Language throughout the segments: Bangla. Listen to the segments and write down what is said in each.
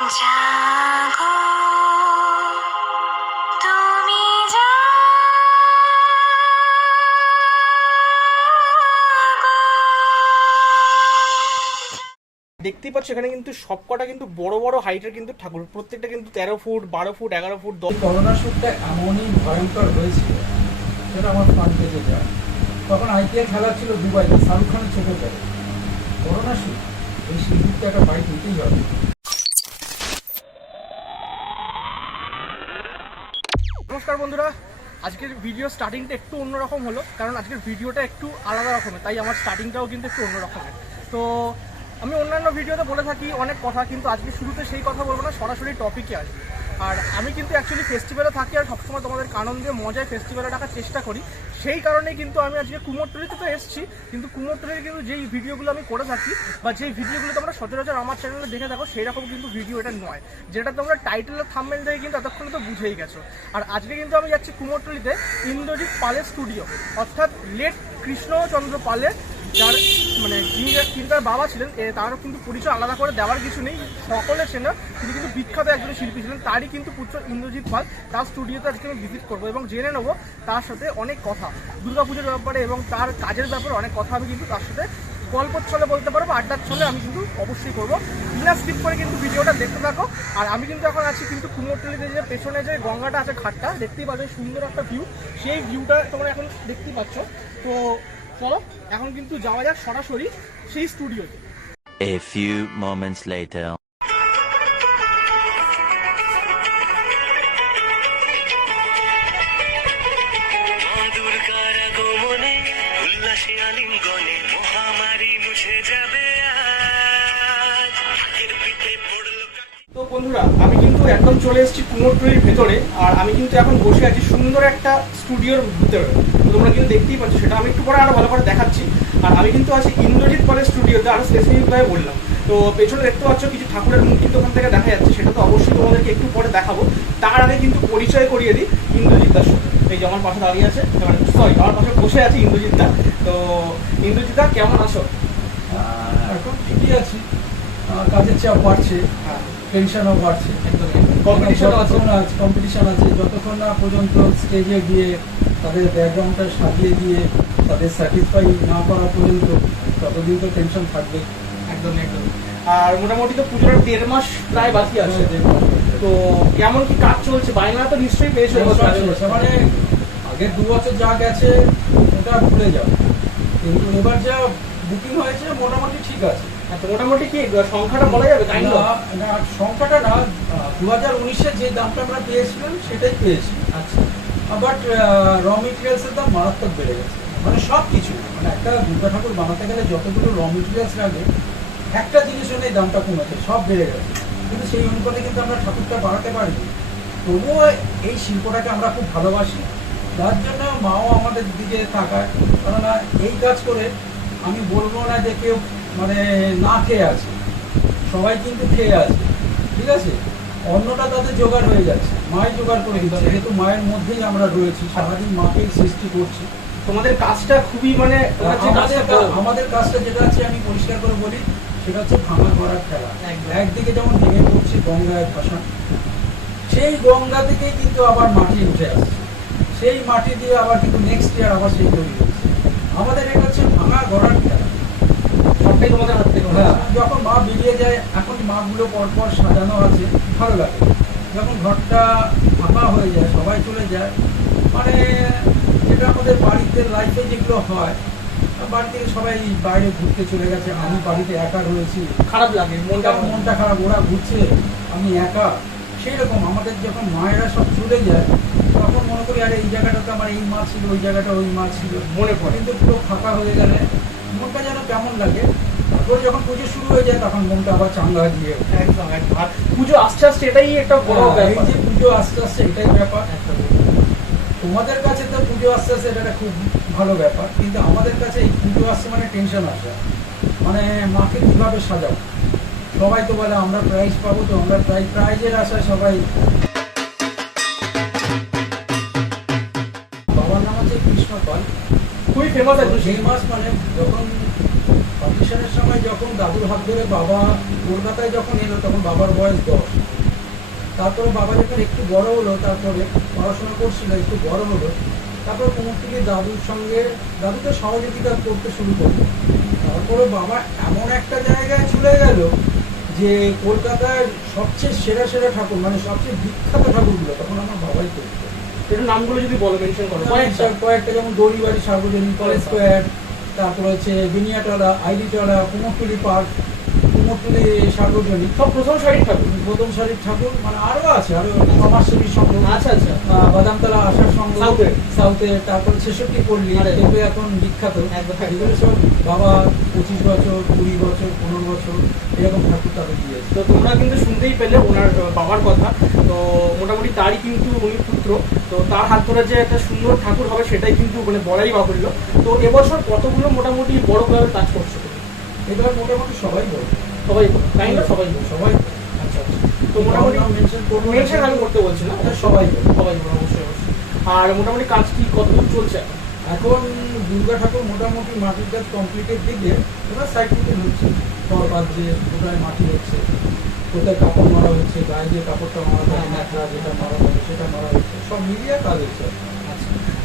জাগো তুমি দেখতেই পাচ্ছ এখানে কিন্তু সবকটা কিন্তু বড় বড় হাইটের কিন্তু ঠাকুর, প্রত্যেকটা কিন্তু 13 ফুট 12 ফুট 11 ফুট 10। করোনা শুটটা এমনই ভয়ঙ্কর হয়েছিল, সেটা আমার ফান পেজে যায়। তখন আইপিএল খেলা ছিল দুবাইতে, শাহরুখ খানের ছোট করে করোনা শুট, এই শিল্পীতে একটা বাইক নিতেই হবে। নমস্কার বন্ধুরা, আজকের ভিডিও স্টার্টিংটা একটু অন্যরকম হলো, কারণ আজকের ভিডিওটা একটু আলাদা রকমের, তাই আমার স্টার্টিংটাও কিন্তু একটু অন্য রকমের। তো আমি অন্যান্য ভিডিওতে বলে থাকি অনেক কথা, কিন্তু আজকে শুরুতে সেই কথা বলবো না, সরাসরি টপিকে আসবে। আর আমি কিন্তু অ্যাকচুয়ালি ফেস্টিভ্যালে থাকি আর সবসময় তোমাদের আনন্দে মজায় ফেস্টিভ্যালে ডাকার চেষ্টা করি। সেই কারণেই কিন্তু আমি আজকে কুমোরটুলিতে তো এসেছি, কিন্তু কুমোরটুলির কিন্তু যেই ভিডিওগুলো আমি করে থাকি বা যেই ভিডিওগুলো তোমরা সচরাচর আমার চ্যানেলে দেখে থাকো, সেই রকম কিন্তু ভিডিও এটা নয়, যেটা তোমরা টাইটেলের থাম্বনেল দেখে কিন্তু এতক্ষণে তো বুঝেই গেছো। আর আজকে কিন্তু আমি যাচ্ছি কুমোরটুলিতে ইন্দ্রজিৎ পালের স্টুডিও, অর্থাৎ লেট কৃষ্ণচন্দ্র পালের, যার মানে যিনি তার বাবা ছিলেন, তারও কিন্তু পরিচয় আলাদা করে দেওয়ার কিছু নেই, সকলে চেনা। তিনি কিন্তু বিখ্যাত একজন শিল্পী ছিলেন, তারই কিন্তু পুত্র ইন্দ্রজিৎ পাল। তার স্টুডিওতে আজকে আমি ভিজিট করবো এবং জেনে নেবো তার সাথে অনেক কথা, দুর্গাপুজোর ব্যাপারে এবং তার কাজের ব্যাপারে অনেক কথা আমি কিন্তু তার সাথে গল্পর ছলে বলতে পারবো, আড্ডার ছলে আমি কিন্তু অবশ্যই করবো। বিনা স্কিপ করে কিন্তু ভিডিওটা দেখতে থাকো। আর আমি কিন্তু এখন আছি কিন্তু কুমোরটুলিতে যে পেছনে যে গঙ্গাটা আছে, ঘাটটা দেখতেই পাচ্ছ, সুন্দর একটা ভিউ, সেই ভিউটা তোমরা এখন দেখতেই পাচ্ছ। তো চলো এখন কিন্তু যাওয়া যাক সরাসরি সেই স্টুডিওতে। A few moments later. তো বন্ধুরা, আমি কিন্তু একদম চলে এসেছি কুমোরটুলির ভেতরে, আর আমি কিন্তু এখন বসে আছি সুন্দর একটা স্টুডিওর ভিতরে। তোমরা কিন্তু দেখতেই পাচ্ছ, সেটা আমি একটু পরে আরো ভালো করে দেখাচ্ছি। আর আমি কিন্তু আছি ইন্দ্রজিৎ পালের স্টুডিওতে, আরো স্পেসিফিকভাবে বললাম। তো পেছনে দেখতে পাচ্ছ কিছু ঠাকুরের মূর্তি ওখান থেকে দেখা যাচ্ছে, সেটা তো অবশ্যই তোমাদেরকে একটু পরে দেখাবো। তার আগে কিন্তু পরিচয় করিয়ে দিই ইন্দ্রজিৎ দার সাথে। এই যে আমার পাশে দাঁড়িয়ে আছে, সরি আমার পাশে বসে আছে ইন্দ্রজিৎ দা। তো ইন্দ্রজিৎ দা কেমন আছো? এখন ঠিকই আছি, কাজের চাপ বাড়ছে, টেনশনও বাড়ছে, কম্পিটিশন আছে। যতক্ষণ না পর্যন্ত স্টেজে গিয়ে তাদের ব্যাকগ্রাউন্ডটা সাজিয়ে দিয়ে তাদের স্যাটিসফাই না করা পর্যন্ত ততদিন তো টেনশন থাকবে। একদম একদম। আর মোটামুটি তো পুজোর 1.5 মাস প্রায় বাকি আছে। তো কেমন কি কাজ চলছে? বায়না তো নিশ্চয়ই পেয়েছে। মানে আগের 2 বছর যা গেছে ওটা ভুলে যাও, কিন্তু এবার যা বুকিং হয়েছে মোটামুটি ঠিক আছে। আচ্ছা, মোটামুটি কি সংখ্যাটা বলা যাবে? না, সংখ্যাটা না, 2019-এ যে দামটা আমরা পেয়েছিলাম সেটাই পেয়েছি। আচ্ছা, বাট র মেটেরিয়ালসের দাম মারাত্মক বেড়ে গেছে, মানে সব কিছু, মানে একটা দুর্গা ঠাকুর বানাতে গেলে যতগুলো র মেটেরিয়ালস লাগে, একটা জিনিসও নেই দামটা কমেছে, সব বেড়ে গেছে। কিন্তু সেই অনুপাতে কিন্তু আমরা ঠাকুরটা বাড়াতে পারিনি। তবুও এই শিল্পটাকে আমরা খুব ভালোবাসি, যার জন্য মাও আমাদের দিকে তাকায়। কেননা এই কাজ করে আমি বলবো না যে কেউ মানে না খেয়ে আছে, সবাই কিন্তু খেয়ে আছে, ঠিক আছে। অন্যটা তাদের জোগাড় হয়ে যাচ্ছে, মায়ের জোগাড় করে দিচ্ছে, যেহেতু মায়ের মধ্যেই আমরা রয়েছি, সারাদিন মাকেই সৃষ্টি করছি। তোমাদের কাজটা খুবই মানে আমাদের কাজটা যেটা আছে আমি পরিষ্কার করে বলি, সেটা হচ্ছে ভাঙা করার খেলা। একদিকে যেমন ভেঙে পড়ছে গঙ্গায় ভাষণ, সেই গঙ্গা থেকেই কিন্তু আবার মাটি উঠে আসছে, সেই মাটি দিয়ে আবার কিন্তু নেক্সট ইয়ার আবার সেই তৈরি হচ্ছে। আমাদের এটা হচ্ছে ভাঙা গড়ার খেলা, সবটাই তোমাদের হাত থেকে। হ্যাঁ, যখন মা বেরিয়ে যায়, এখন মাগুলো পরপর সাজানো আছে, ভালো লাগে। যখন ঘরটা ফাঁকা হয়ে যায়, সবাই চলে যায়, মানে যেটা আমাদের বাড়িতে লাইফে যেগুলো হয়, বাড়ি থেকে সবাই বাইরে ঘুরতে চলে গেছে, আমি বাড়িতে একা রয়েছি, খারাপ লাগে, মনটা খারাপ, ওরা ঘুরছে আমি একা। সেই রকম আমাদের যখন মায়েরা সব চলে যায়, তখন মনে করি আরে এই জায়গাটাতে আমার এই মা ছিল, ওই জায়গাটা ওই মা ছিল, মনে পড়ে। কিন্তু পুরো ফাঁকা হয়ে গেলে মনটা যেন কেমন লাগে। তারপর যখন পুজো শুরু হয়ে যায়, তখন মনটা আবার চাঙ্গা দিয়ে একদম একদম। আর পুজো আস্তে আস্তে এটাই একটা বড় ব্যাপার, এই যে পুজো আস্তে আস্তে এটাই ব্যাপার। তোমাদের কাছে তো পুজো আস্তে আস্তে এটা খুব ভালো ব্যাপার, কিন্তু আমাদের কাছে এই পুজো আসছে মানে টেনশন আসে, মানে মাকে কিভাবে সাজাও। সবাই তো বলে আমরা প্রাইজ পাবো, তো আমরা প্রাইজের আশায় সবাই। বাবার নাম হচ্ছে কৃষ্ণ পাল, খুবই ফেমাস। ফেমাস মানে যখন পার্টিশনের সময় যখন দাদুর হাত ধরে বাবা কলকাতায় যখন এলো, তখন বাবার বয়স 10। তারপরে বাবা যখন একটু বড় হলো, তারপরে পড়াশোনা করছিল, একটু বড় হলো, তারপর কোমর থেকে দাদুর সঙ্গে দাদুকে সহযোগিতা করতে শুরু করলো। তারপরে বাবা এমন একটা জায়গায় চলে গেল যে কলকাতার সবচেয়ে সেরা সেরা ঠাকুর, মানে সবচেয়ে বিখ্যাত ঠাকুরগুলো তখন আমার বাবাই করতো। এটার নামগুলো যদি বলো, মেনশন করো। কয়েকটা যেমন দড়িবাড়ি সার্বজনীন, কলেজ স্কোয়ার, তারপর হচ্ছে বিনিয়াটলা, আইডিটলা, কুমোরটুলি পার্ক, কুমোরটুলি সার্বজনীন, সব প্রথম সারির ঠাকুর। প্রথম সারির ঠাকুর, মানে আরো আছে, আরো সমাজসেবীর সংঘ, আচ্ছা আচ্ছা, বাদামতলা আসার সংঘ, সাউথে, তারপর 66 পল্লী, যেগুলো এখন বিখ্যাত, এগুলো সব বাবা 25 বছর, 20 বছর, 15 বছর এরকম ঠাকুর তাদের দিয়েছে। তো তোমরা কিন্তু শুনতেই পেলে ওনার বাবার কথা। তো মোটামুটি তারই কিন্তু উনি পুত্র, তো তার হাত ধরে যে একটা সুন্দর ঠাকুর হবে সেটাই কিন্তু মানে বলাই বাহুল্য। তো এবছর কতগুলো মোটামুটি বড় ক্লাবের কাজ করছে? এবার মোটামুটি সবাই বলে, সবাই তাই না? সবাই সবাই। আচ্ছা আচ্ছা। তো মোটামুটি মেনশন আমি করতে বলছি না, সবাই সবাই অবশ্যই অবশ্যই। আর মোটামুটি কাজ কি কতদূর চলছে এখন? এখন দুর্গা ঠাকুর মোটামুটি মাটির কাজ কমপ্লিটের দিকে, এবার সাইড থেকে হচ্ছে, তর বাজছে, কোথায় মাটি হচ্ছে, কোথায় কাপড় মারা হচ্ছে, গায়ে যে কাপড়টা মারা হয়, ন্যাকড়া যেটা মারা হবে সেটা মারা হচ্ছে, সব মিলিয়ে কাজ হচ্ছে।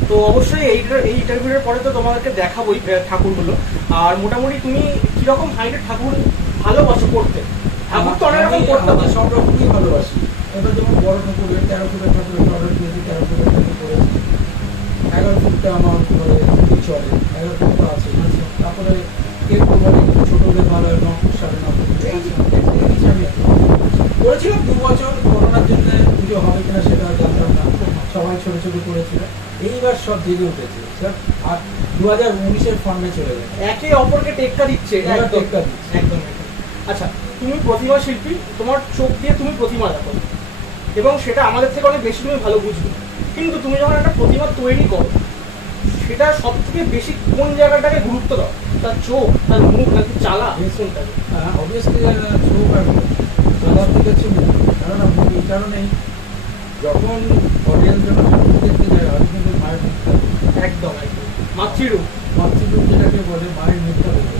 তো অবশ্যই এই ইন্টারভিউর পরে তো তোমাদেরকে দেখাবোই ঠাকুরগুলো। আর মোটামুটি তুমি কিরকম হাইটের ঠাকুর ভালোবাসো করতে? ঠাকুর তো অনেক রকম করতে আমি হয়। সব রকমই ভালোবাসি। এবার যেমন বড় ঠাকুরের 13 ফুটের ঠাকুরের অর্ডার দিয়েছি, 13 ফুটের ঠাকুর করেছি। 11 ফুটটা আমার ঘরে চলে, 11 ফুট তো আছে। তারপরে কেউ বলে ছোটদের ভালো হয় 9 ফুট, 9.5 ফুট, এই দিয়েছি আমি। করেছিলাম 2 বছর, করোনার জন্য পুজো হবে কিনা সেটা জানতাম না, সবাই ছোট ছোট করেছিল। এইবার সব জেগে উঠেছে আর 2019-এর ফর্মে চলে গেছে, একে অপরকে টেক্কা দিচ্ছে। এবার টেক্কা দিচ্ছে। একদম একদম। আচ্ছা, তুমি প্রতিমা শিল্পী, তোমার চোখ দিয়ে তুমি প্রতিমা দেখো এবং সেটা আমাদের থেকে অনেক বেশি তুমি ভালো বুঝবে। কিন্তু তুমি যখন একটা প্রতিমা তৈরি করো, সেটা সব থেকে বেশি কোন জায়গাটাকে গুরুত্ব দাও? তার চোখ, তার মুখ, নাকি চালা, কোনটাকে? অবভিয়াসলি চোখ আর চালার দিকে হচ্ছে মুখ। কারণ মুখ এই কারণেই, যখন অডিয়েন্স যখন ঠাকুর দেখতে যায়, অডিয়েন্সের মায়ের মুখটা একদম একদম মাতৃরূপ। মাতৃরূপ যেটাকে বলে, মায়ের মুখটা দেখে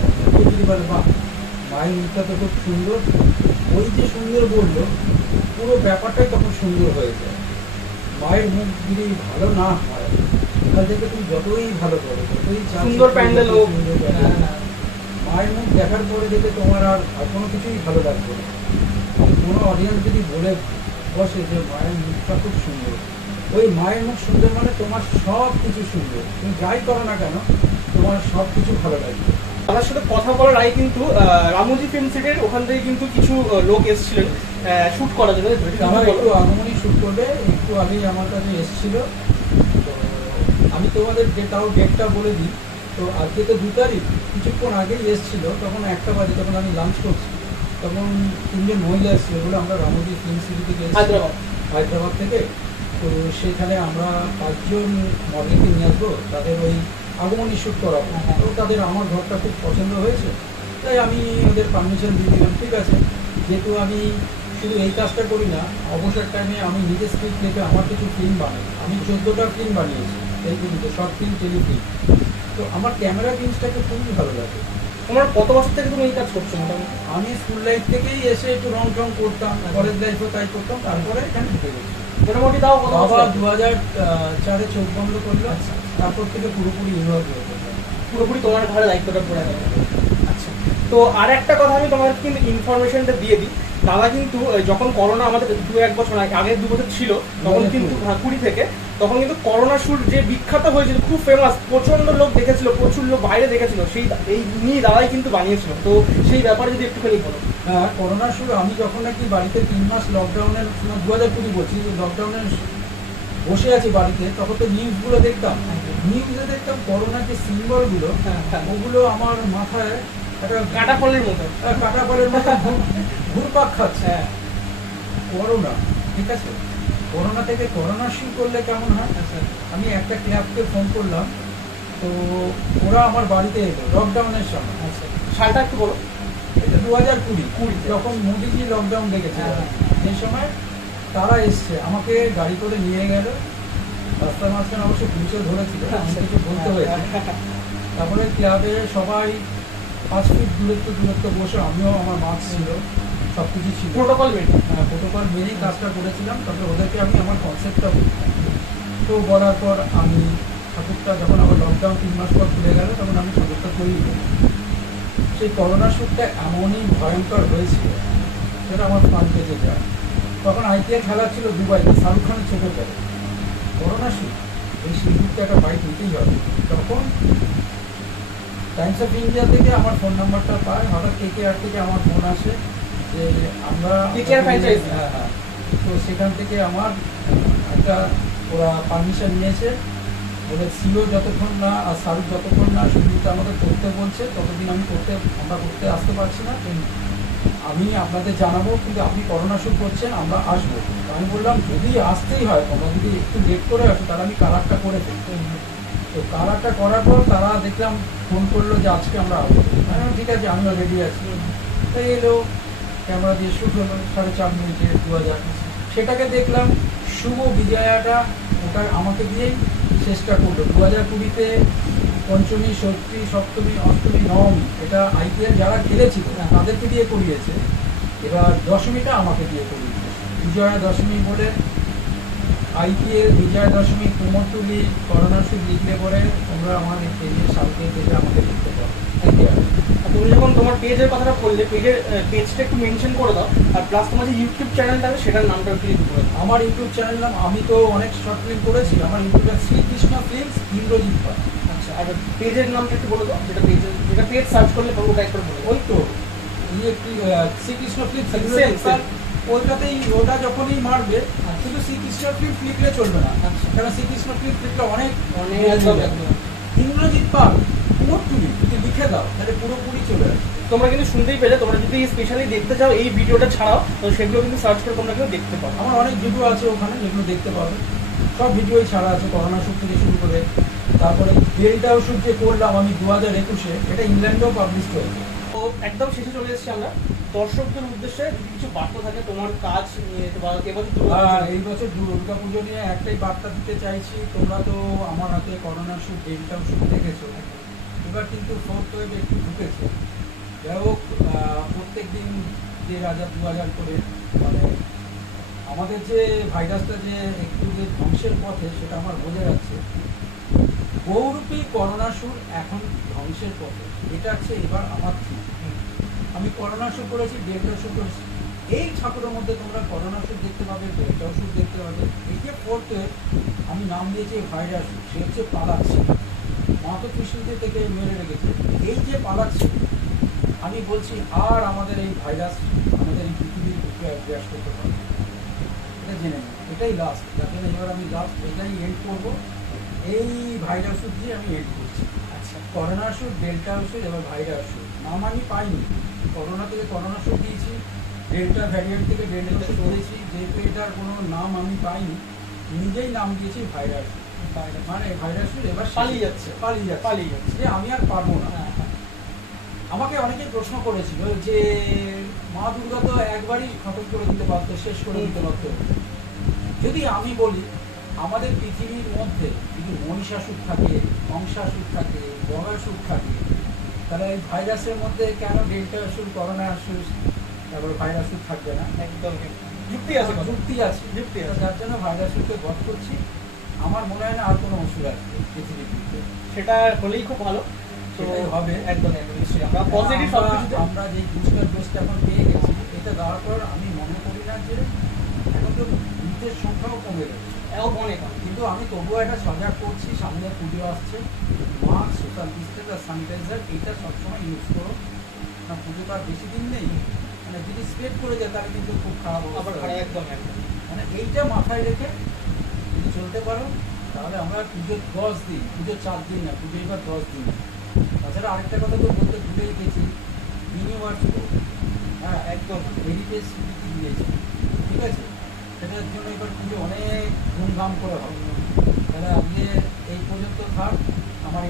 যদি বলে বাহ মায়ের মুখটা তো খুব সুন্দর, ওই যে সুন্দর বললো, পুরো ব্যাপারটাই তখন সুন্দর হয়ে যায়। মায়ের মুখ যদি ভালো না হয়, তাহলে দেখবে তুমি যতই ভালো করো, যতই সুন্দর প্যান্ডেল হোক, মায়ের মুখ দেখার পরে দেখে তোমার আর কোনো কিছুই ভালো লাগবে না। কোনো অডিয়েন্স যদি বলে বসে যে মায়ের মুখটা খুব সুন্দর, ওই মায়ের মুখ সুন্দর মানে তোমার সব কিছু সুন্দর, তুমি যাই করো না কেন তোমার সব কিছু ভালো লাগবে। আমার সাথে কথা বলার আগে কিন্তু রামুজি ফিল্ম সিটির ওখান থেকে কিন্তু কিছু লোক এসেছিলেন শুট করার জন্য। আমার একটু আগমনী শুট করবে, একটু আগেই আমার কাছে এসেছিল। তো আমি তোমাদের তাও ডেটটা বলে দিই। তো আজকে তো 2 তারিখ, কিছুক্ষণ আগেই এসেছিল, তখন 1টা বাজে, তখন আমি লাঞ্চ করছি, তখন 3 জন মহিলা এসেছিল বলে আমরা রামুজি ফিল্ম সিটি থেকে হায়দ্রাবাদ থেকে। তো সেখানে আমরা 5 জন মডেলকে নিয়ে আসবো, তাদের ওই আগমনী শ্যুট করাবো। তো তাদের আমার ঘরটা খুব পছন্দ হয়েছে, তাই আমি ওদের পারমিশন দিয়ে দিলাম, ঠিক আছে। যেহেতু আমি শুধু এই কাজটা করি না, অবসর টাইমে আমি নিজে স্ক্রিপ্ট লিখে আমার কিছু ফিল্ম বানাই। আমি 14টা ফিল্ম বানিয়েছি এই পর্যন্ত, শর্ট ফিল্ম, টেলিফিল্ম। তো আমার ক্যামেরা জিনিসটাকে খুবই ভালো লাগে। তোমার কত বছর থেকে তুমি এই কাজ করছো মোটামুটি? আমি স্কুল লাইফ থেকেই এসে একটু রং টং করতাম, কলেজ লাইফও তাই করতাম, তারপরে এখানে ঢুকে গেছি। মোটামুটি তাও কত বাবা বছর? 2004-এ চোখ বন্ধ করলো, তারপর থেকে পুরোপুরি ইনভলভ হয়ে গেলাম। পুরোপুরি তোমার ঘরে দায়িত্বটা পড়ে গেল। আচ্ছা, তো আর একটা কথা আমি তোমাকে কিন্তু ইনফরমেশনটা দিয়ে দিই। দাদা কিন্তু যখন করোনা আমাদের 2-1 বছর আগে 2 বছর ছিল, তখন কিন্তু 20 থেকে, তখন কিন্তু করোনা শুট যে বিখ্যাত হয়েছিল, খুব ফেমাস, প্রচন্ড লোক দেখেছিল, প্রচুর লোক বাইরে দেখেছিল, সেই এই নিয়ে দাদাই কিন্তু বানিয়েছিল। তো সেই ব্যাপারে যদি একটুখানি বলো। হ্যাঁ, করোনা শুরু, আমি যখন নাকি বাড়িতে 3 মাস লকডাউনের 2020 বলছি, লকডাউনে বসে আছি বাড়িতে, তখন তো নিউজগুলো দেখতাম, নিউজে দেখতাম করোনার যে সিম্বলগুলো, ওগুলো আমার মাথায় একটা কাটা ফলের মতো, কাটা ফলের মতো ঘুরপাক খাচ্ছে। করোনা, ঠিক আছে, করোনা থেকে করোনা শুরু করলে কেমন হয়। আমি একটা ক্লাবকে ফোন করলাম, তো ওরা আমার বাড়িতে এলো লকডাউনের সময়। সালটা একটু বলো। এটা 2020, যখন মোদিজি লকডাউন ডেকেছে, সেই সময় তারা এসছে, আমাকে গাড়ি করে নিয়ে গেল। রাস্তার মাঝখানে অবশ্য পুলিশও ধরেছিল, আমি কিছু বলতে হয়েছে। তারপরে ক্লাবে সবাই 5 ফিট দূরত্ব বসে আমিও আমার মাস্ক ছিল, সব কিছু ছিল, প্রোটোকল মেনে। প্রোটোকল মেনেই কাজটা করেছিলাম। তবে ওদেরকে আমি আমার কনসেপ্টটা বললাম। তো বলার পর আমি ঠাকুরটা যখন আমার লকডাউন 3 মাস পর খুলে গেল, তখন আমি ঠাকুরটা তৈরি করি। সেই করোনা শ্যুটটা এমনই ভয়ঙ্কর হয়েছিল, সেটা আমার ফান পেতে যায়। তখন আইপিএল খেলা ছিল দুবাইতে, শাহরুখ খানের ছোটো খেলে করোনা শ্যুট, এই শিল্পীতে একটা বাইক নিতেই হবে। তখন টাইমস অফ ইন্ডিয়া থেকে আমার ফোন নাম্বারটা পায়, হঠাৎ KKR থেকে আমার ফোন আসে যে আমরা KKR franchise? হ্যাঁ হ্যাঁ। তো সেখান থেকে আমার একটা ওরা পারমিশন নিয়েছে, বলে সিও যতক্ষণ না আর শাহরুখ যতক্ষণ না শুরুতে আমাদের করতে বলছে ততদিন আমরা করতে আসতে পারছি না। আমি আপনাদের জানাবো, কিন্তু আপনি করোনা শ্যুট করছেন, আমরা আসবো। তো আমি বললাম যদি আসতেই হয়, তোমরা যদি একটু লেট করে আসো তাহলে আমি কালারটা করে ফেলবো। তো কালারটা করার পর তারা দেখলাম ফোন করলো যে আজকে আমরা আসবো। ঠিক আছে, আমিও রেডি আছি। তাই এলো, ক্যামেরা দিয়ে শ্যুট হলো 4.5 মিনিটে 2000। সেটাকে দেখলাম শুভ বিজয়াটা ওটা আমাকে দিয়েই শেষটা করলো। 2020-তে পঞ্চমী, ষষ্ঠী, সপ্তমী, অষ্টমী, নবমী এটা আইপিএল যারা খেলেছিল তাদেরকে দিয়ে করিয়েছে। এবার দশমীটা আমাকে দিয়ে করিয়েছে। বিজয়া দশমী বলে IPL Vijaya Dashami Kumortuli corona shoot লিখলে পরে তোমরা আমার এই পেজের সামনে পেজে আমাকে লিখতে পারো। তুমি যখন তোমার পেজের কথাটা বললে, পেজটা একটু মেনশন করে দাও, আর প্লাস তোমার যে ইউটিউব চ্যানেলটা আছে সেটার নামটা একটু লিখে দাও। আমার ইউটিউব চ্যানেল নাম, আমি তো অনেক শর্ট ফিল্ম করেছি, আমার ইউটিউবে শ্রীকৃষ্ণ ফিল্মস ইন্দ্রজিৎ পাল। আচ্ছা, আর পেজের নামটা একটু বলে দাও, যেটা পেজ সার্চ করলে ওটা একটু বলে দাও। ওই তো শ্রীকৃষ্ণ ফিল্মস Same, ইন্দ্রজিৎ পাল, same. ওইটাতেই ওটা যখনই মারবে শুধু শ্রীকৃষ্ণ ফিল্ম লিখলে চলবে না, আচ্ছা। কারণ শ্রীকৃষ্ণ ফিল্ম লিখলে অনেক একদম একদম। ইন্দ্রজিৎ পাল কুমোরটুলি যদি লিখে দাও তাহলে পুরোপুরি চলে আসবে। তোমরা কিন্তু শুনতেই পেলে, তোমরা যদি স্পেশালি দেখতে চাও এই ভিডিওটা ছাড়াও, তো সেগুলো কিন্তু সার্চ করে তোমরা কিন্তু দেখতে পারো। আমার অনেক ভিডিও আছে ওখানে, যেগুলো দেখতে পাবে। সব ভিডিওই ছাড়া আছে, করোনা শ্যুট থেকে শুরু করে। তারপরে ডেল্টাও শ্যুট যে করলাম আমি 2021-এ, এটা ইংল্যান্ডেও পাবলিশ হয়েছে। তো একদম শেষে চলে এসেছি আমরা। দর্শকদের উদ্দেশ্যে যদি কিছু বার্তা থাকে তোমার কাজ নিয়ে, বা এবছর এই বছর দুর্গা পুজো নিয়ে একটাই বার্তা দিতে চাইছি। তোমরা তো আমার হাতে করোনা শ্যুট, ডেল্টাও শ্যুট দেখেছো, এবার কিন্তু ফোর্থ ওয়েভ একটু ঢুকেছে। যাই হোক, প্রত্যেক দিন 1,000 2,000 করে, মানে আমাদের যে ভাইরাসটা যে একটু যে ধ্বংসের পথে, সেটা আমার বোঝা যাচ্ছে। বহুরূপী করোনা শ্যুট এখন ধ্বংসের পথে, এটা হচ্ছে এবার আমার ঠিক। আমি করোনা শ্যুট করেছি, ডেল্টা শ্যুট করেছি। এই ঠাকুরের মধ্যে তোমরা করোনা শ্যুট দেখতে পাবে, ডেল্টা শ্যুট দেখতে পাবে। এই যে ফোর্থ ওয়েভ, আমি নাম দিয়েছি ভাইরাস, সে হচ্ছে পালাচ্ছে, মাতো কৃষ্ণকে থেকে মেরে রেখেছে। এই যে পালাচ্ছে, আমি বলছি আর আমাদের এই ভাইরাস আমাদের এই পৃথিবীর বুকে গ্রাস করতে পারবে, এটা জেনে নেই। এটাই লাস্ট, যাতে এবার আমি লাস্ট এটাই এন্ড করবো। এই ভাইরাস শ্যুট দিয়ে আমি এন্ড করছি। আচ্ছা, করোনা শ্যুট, ডেল্টা শ্যুট, এবার ভাইরাস শ্যুট। নাম আমি পাইনি, করোনা থেকে করোনা শ্যুট দিয়েছি, ডেল্টা ভ্যারিয়েন্ট থেকে ডেল্টা শ্যুট দিয়েছি। যেহেতু এটার কোনো নাম আমি পাইনি, নিজেই নাম দিয়েছি ভাইরাস। মানে ভাইরাস শ্যুট এবার পালিয়ে যাচ্ছে যে আমি আর পারবো না। আমাকে অনেকে প্রশ্ন করেছিল যে মা দুর্গা তো একবারই খতম করে দিতে পারতো, শেষ করে দিতে পারতো। যদি আমি বলি আমাদের পৃথিবীর মধ্যে যদি মহিষাসুর থাকে, কংসাসুর থাকে, গবাসুর থাকে, তাহলে এই ভাইরাসের মধ্যে কেন ডেল্টা আসুর, করোনা আসুর, তারপরে ভাইরাসুর থাকবে না? একদম যুক্তি আছে, যুক্তি আছে। যার জন্য ভাইরাসুরকে বধ করছি। আমার মনে হয় না আর কোনো ওষুধ আসবে পৃথিবীতে, সেটা হলেই খুব ভালো। তো সেটাই হবে। একদম নিশ্চয়ই আমরা পজিটিভ সবকিছুতে। আমরা যে বুস্টার ডোজটা এখন পেয়ে গেছি, এটা দেওয়ার পর আমি মনে করি না যে এখন তো মৃতের সংখ্যাও কমে গেছে, অনেক। কিন্তু আমি তবুও একটা সজাগ করছি। সামনে পুজো আসছে, মাস্ক, সোশ্যাল ডিস্টেন্স আর স্যানিটাইজার এটা সবসময় ইউজ করো, না পুজো তো আর বেশি দিন নেই। মানে যদি স্প্রেড করে যায় তাহলে কিন্তু খুব খারাপ আবার অবস্থা। একদম মানে এইটা মাথায় রেখে যদি চলতে পারো, তাহলে আমরা পুজোর 10 দিন, পুজো 4 দিন না, পুজো এবার 10 দিন। তাছাড়া আরেকটা কথা তো বলতে ভুলেই গেছি, ইউনিভার্সিটি, হ্যাঁ একদম হেরিটেজ স্বীকৃতি দিয়েছি, ঠিক আছে? সেটার জন্য এবার পুজো অনেক ধুমধাম করে হবে। তাহলে আজকে এই পর্যন্ত থাক। আমার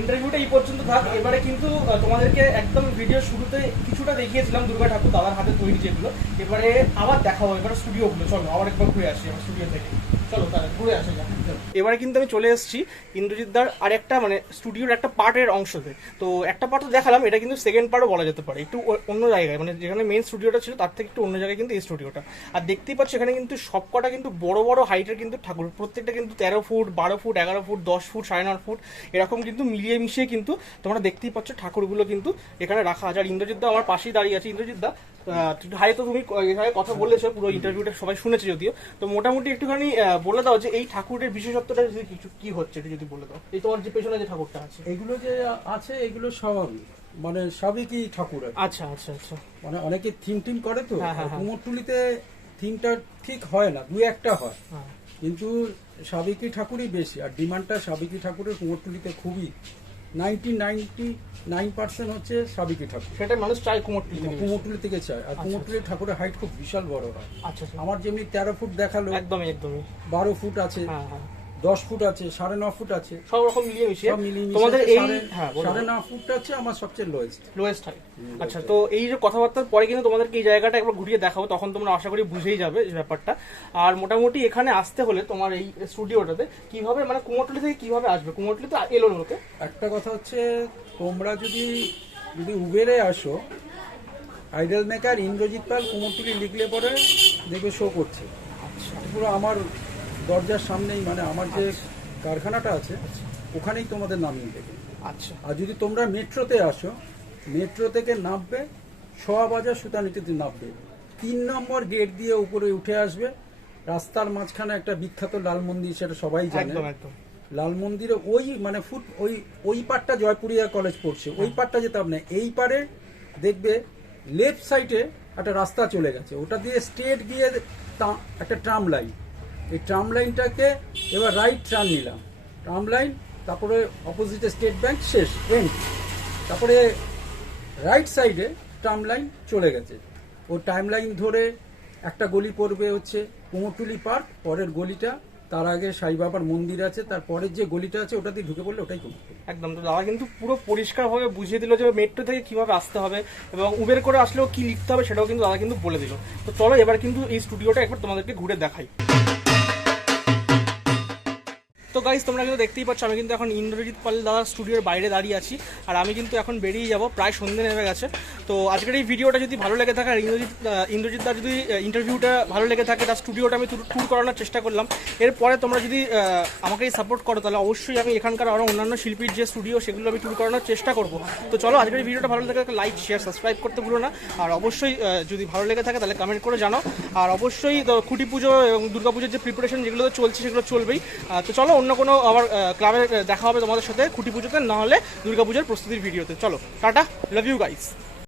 ইন্টারভিউটা এই পর্যন্ত থাক। এবারে কিন্তু তোমাদেরকে একদম ভিডিও শুরুতে কিছুটা দেখিয়েছিলাম দুর্গা ঠাকুর দাদার হাতে তৈরি যেগুলো, এবারে আবার দেখাবো এবারে স্টুডিওগুলো। চলো আবার একবার ঘুরে আসি আমার স্টুডিও থেকে, চলো তাহলে ঘুরে আসা যাক। এবারে কিন্তু আমি চলে এসেছি ইন্দ্রজিৎদার আর একটা মানে স্টুডিওর একটা পার্টের অংশতে। তো একটা পার্ট তো দেখালাম, এটা কিন্তু সেকেন্ড পার্টও বলা যেতে পারে, একটু অন্য জায়গায়, মানে যেখানে মেন স্টুডিওটা ছিল তার থেকে একটু অন্য জায়গায় কিন্তু এই স্টুডিওটা। আর দেখতেই পাচ্ছ এখানে কিন্তু সবকটা কিন্তু বড় বড় হাইটের কিন্তু ঠাকুর, প্রত্যেকটা কিন্তু 13 foot 12 foot 11 foot 10 foot 9.5 foot এরকম কিন্তু মিলিয়ে মিশিয়ে কিন্তু তোমরা দেখতেই পাচ্ছ ঠাকুরগুলো কিন্তু এখানে রাখা আছে। আর ইন্দ্রজিৎদা আমার পাশেই দাঁড়িয়ে আছে। ইন্দ্রজিৎদা হাই, তো তুমি এখানে কথা বলেছো, পুরো ইন্টারভিউটা সবাই শুনেছে যদিও, তো মোটামুটি একটুখানি বলে দাও যে এই ঠাকুরের বিশেষত্বটা যদি কিছু কি হচ্ছে এটা যদি বলে দাও। এই তোমার যে পেছনে যে ঠাকুরটা আছে, এগুলো যে আছে এগুলো সব মানে সবই কি ঠাকুর আছে। আচ্ছা আচ্ছা আচ্ছা, মানে অনেকে থিম করে তো, হ্যাঁ, হ্যাঁ, হ্যাঁ। কুমোরটুলিতে থিমটা ঠিক হয় না, 2-1টা হয়, হ্যাঁ কিন্তু সাবেকি ঠাকুরই বেশি। আর ডিমান্ডটা সাবেকি ঠাকুরের কুমোরটুলিতে খুবই 99% হচ্ছে সাবেকি ঠাকুর। সেটা মানুষ চাই কুমোরটুলি থেকে। কুমোরটুলি থেকে চায়। আর আচ্ছা, কুমোরটুলির ঠাকুরের হাইট খুব বিশাল বড় হয়। আচ্ছা আচ্ছা, আমার যেমনি 13 ফুট দেখালো, একদমই একদমই, 12 ফুট আছে, হ্যাঁ হ্যাঁ, 10 ফুট আছে, 9.5 ফুট আছে, সব রকম মিলিয়ে মিশিয়ে সব মিলিয়ে তোমাদের এই হ্যাঁ 9.5 ফুটটা হচ্ছে আমার সবচেয়ে লোয়েস্ট। Lowest height. আচ্ছা, তো এই যে কথাবার্তার পরে কিন্তু তোমাদেরকে এই জায়গাটা একবার ঘুরিয়ে দেখাবো, তখন তোমরা আশা করি বুঝেই যাবে এই ব্যাপারটা। আর মোটামুটি এখানে আসতে হলে তোমার এই স্টুডিওটাতে কিভাবে, মানে কুমোরটুলি থেকে কিভাবে আসবে, কুমোরটুলি তো এলো হতে। একটা কথা হচ্ছে, তোমরা যদি উবেরে আসো, আইডল মেকার ইন্দ্রজিৎ পাল কুমোরটুলি লিখলে পরে দেখবে শো করছে। আচ্ছা পুরো আমার দরজার সামনেই, মানে আমার যে কারখানাটা আছে ওখানেই তোমাদের নামিয়ে দেবে। আচ্ছা আর যদি তোমরা মেট্রোতে আসো, মেট্রো থেকে নামবে, সোয়াবাজার সুতানিতে নামবে, 3 নম্বর গেট দিয়ে উপরে উঠে আসবে। রাস্তার মাঝখানে একটা বিখ্যাত লাল মন্দির, সেটা সবাই জানে। একদম একদম, লাল মন্দিরে ওই মানে ওই পারটা জয়পুরিয়া কলেজ পড়ছে, ওই পারটা যেতে হবে না, এই পারে দেখবে লেফট সাইডে একটা রাস্তা চলে গেছে, ওটা দিয়ে স্ট্রেট গিয়ে একটা ট্রাম লাইন, এই ট্রাম লাইনটাকে এবার রাইট টার্ন নিলাম, ট্রাম লাইন, তারপরে অপোজিটে স্টেট ব্যাংক, শেষ এন্ড, তারপরে রাইট সাইডে ট্রাম লাইন চলে গেছে। ও টাইম লাইন ধরে একটা গলি পড়বে হচ্ছে কুমোরটুলি পার্ক, পরের গলিটা, তার আগে সাই বাবার মন্দির আছে, তারপরের যে গলিটা আছে ওটা দিয়ে ঢুকে পড়লে ওটাই কুমোরটুলি। একদম। তো দাদা কিন্তু পুরো পরিষ্কারভাবে বুঝিয়ে দিল যে মেট্রো থেকে কিভাবে আসতে হবে এবং উবের করে আসলেও কি লিখতে হবে সেটাও কিন্তু দাদা কিন্তু বলে দিল। তো চলো এবার কিন্তু এই স্টুডিওটা একবার তোমাদেরকে ঘুরে দেখাই। তো গাইস, তোমরা কিন্তু দেখতেই পাচ্ছ আমি কিন্তু এখন ইন্দ্রজিৎ পাল দাদার স্টুডিওর বাইরে দাঁড়িয়ে আছি, আর আমি কিন্তু এখন বেরিয়ে যাব, প্রায় সন্ধ্যে নেমে গেছে। তো আজকের এই ভিডিওটা যদি ভালো লেগে থাকে, আর ইন্দ্রজিৎ দার যদি ইন্টারভিউটা ভালো লেগে থাকে, তার স্টুডিওটা আমি ট্যুর করানোর চেষ্টা করলাম। এরপরে তোমরা যদি আমাকে সাপোর্ট করো, তাহলে অবশ্যই আমি এখানকার আরও অন্যান্য শিল্পীর যে স্টুডিও সেগুলো আমি ট্যুর করানোর চেষ্টা করব। তো চলো, আজকের এই ভিডিওটা ভালো লেগে থাকে লাইক শেয়ার সাবস্ক্রাইব করতে ভুলো না। আর অবশ্যই যদি ভালো লেগে থাকে তাহলে কমেন্ট করে জানাও। আর অবশ্যই খুঁটি পুজো এবং দুর্গা পুজোর যে প্রিপারেশন যেগুলো চলছে সেগুলো চলবেই। তো চলো, অন্য কোনো আবার ক্লাবে দেখা হবে তোমাদের সাথে খুঁটি পুজোতে, না হলে দুর্গা পুজোর প্রস্তুতির ভিডিওতে। চলো টাটা, লাভ ইউ গাইস।